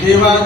ख़ाली